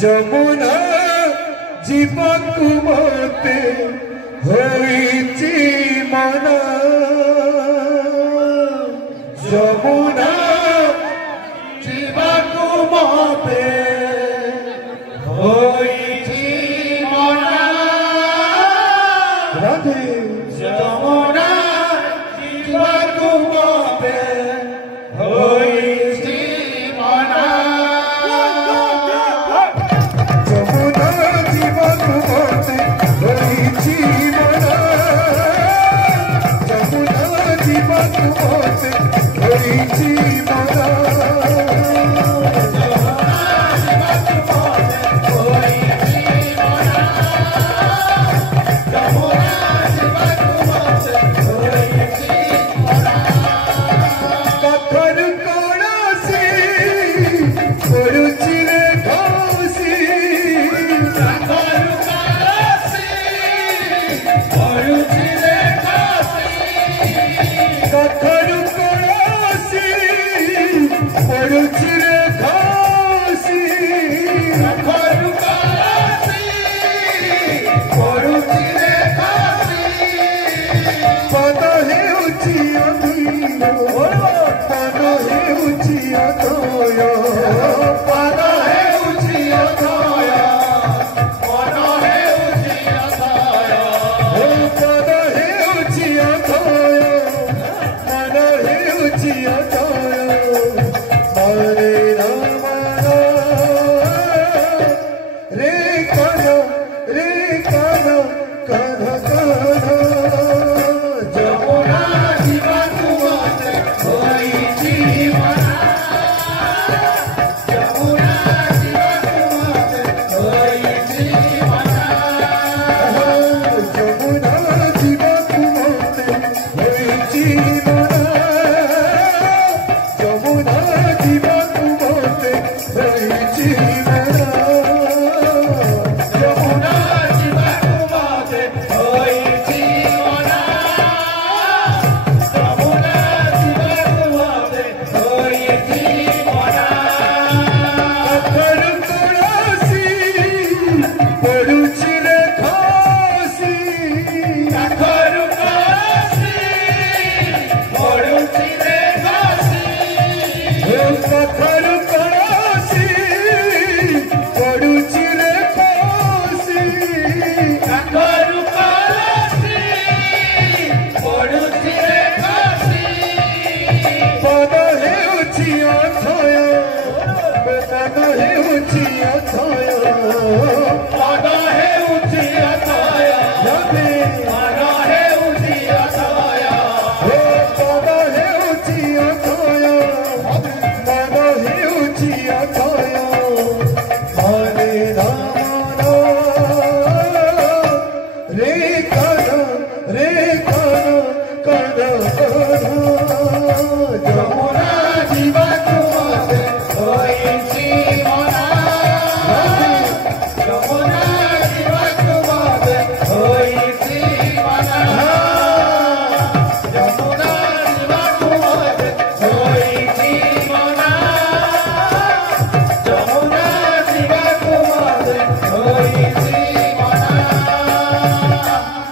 যমুনা জীবকু মতে হইছি মনা যমুনা জীবকু মতে হইছি মনা রাধে যমুনা জীবকু মতে হইছি মনা যমুনা জীবকু মতে হইছি মনা যমুনা জীবকু মতে হইছি মনা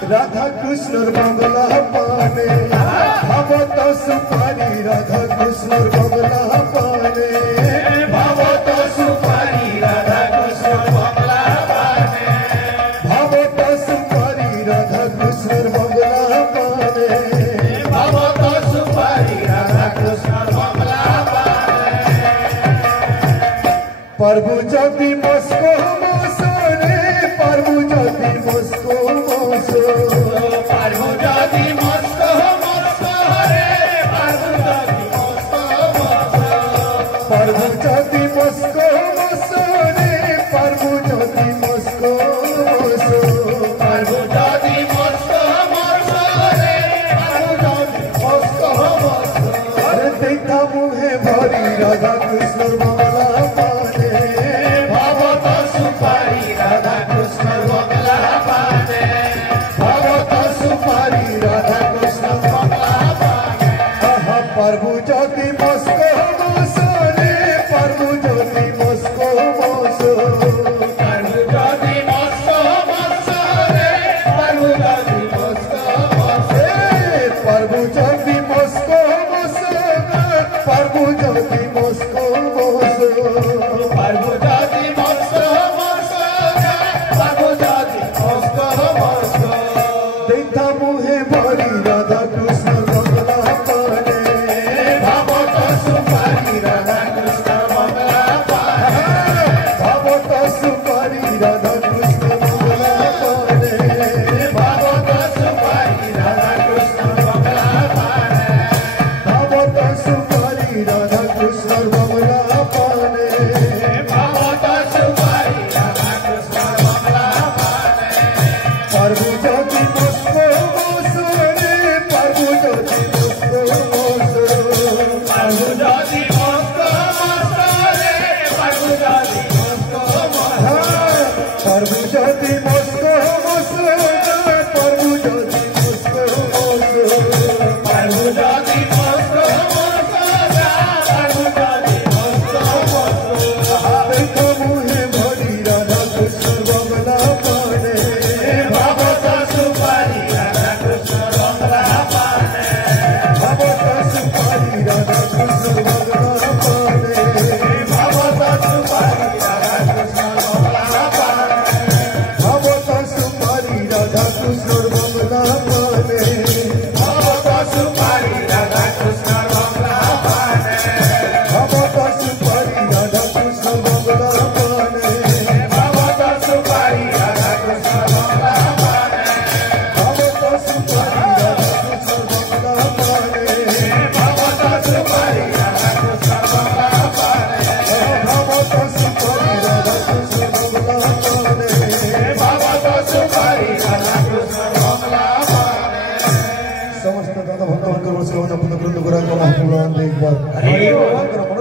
राधा कृष्ण बंगला पाने भवत सुपारी राधा कृष्ण बंगला पाने भवत सुपारी राधा कृष्ण बंगला पाने भवत सुपारी राधा कृष्ण बंगला पाने भवत सुपारी राधा कृष्ण बंगला पाने प्रभु जदि मस्को मोसरे प्रभु जदि मस्को प्रभु जाति मस्त रे प्रभु जाति मस्त रे प्रभु जाति मस्त प्रभु जाति मस्त रे प्रभु जाति मस्त अरे देखा मुहे भरी राधा कृष्ण बंगला पाने प्रभु ज्योति मस्को मसरे प्रभु ज्योति मस्को मसो प्रभु ज्योति मस्को मसरे प्रभु ज्योति मस्को मसरे प्रभु ज्योति मस्को मसो प्रभु ज्योति मस्को मसो प्रभु ज्योति मस्को मसरे प्रभु ज्योति मस्को मसो देखा मुहे भरी राधा कृष्ण बंगला पाने भगवत सुपारी राधा कृष्ण बंगला पाने भगवत सुपारी राधा कृष्ण बंगला पाने भगवत सुपारी राधा कृष्ण बंगला पाने भगवत सुपारी राधा कृष्ण बंगला पाने भगवत सुपारी राधा कृष्ण बंगला पाने प्रभु ज्योति मस्को मसरे प्रभु ज्योति मस्को मसो प्रभु ज्योति मस्को मसरे प्रभु ज्योति मस्को मसरे प्रभु ज्योति मस्को मसो प्रभु ज्योति मस्को मसो प्रभु ज्योति मस्को मसरे प्रभु ज्योति मस्को मसरे देखो मुहे भरी राधा कृष्ण बंगला पाने भगवत सुपारी राधा कृष्ण बंगला पाने भगवत सुपारी राधा कृष्ण बंगला पाने भगवत सुपारी राधा कृष्ण बंगला पाने भगवत सुपारी राधा कृष्ण बंगला पाने भगवत सुपारी राधा कृष्ण बंगला पाने भगवत सुपारी राधा कृष्ण बंगला पाने भगवत सुपारी राधा कृष्ण बंगला पाने भगवत सुपारी राधा कृष्ण बंगला पाने भगवत सुपारी राधा कृष्ण बंगला पाने भगवत सुपारी राधा कृष्ण बंगला पाने भगवत सुपारी राधा कृष्ण बंगला पाने समस्त दादा भगवान करो सेवा अपना वृंद गुरांग महापुराण एक बार हरि ओम।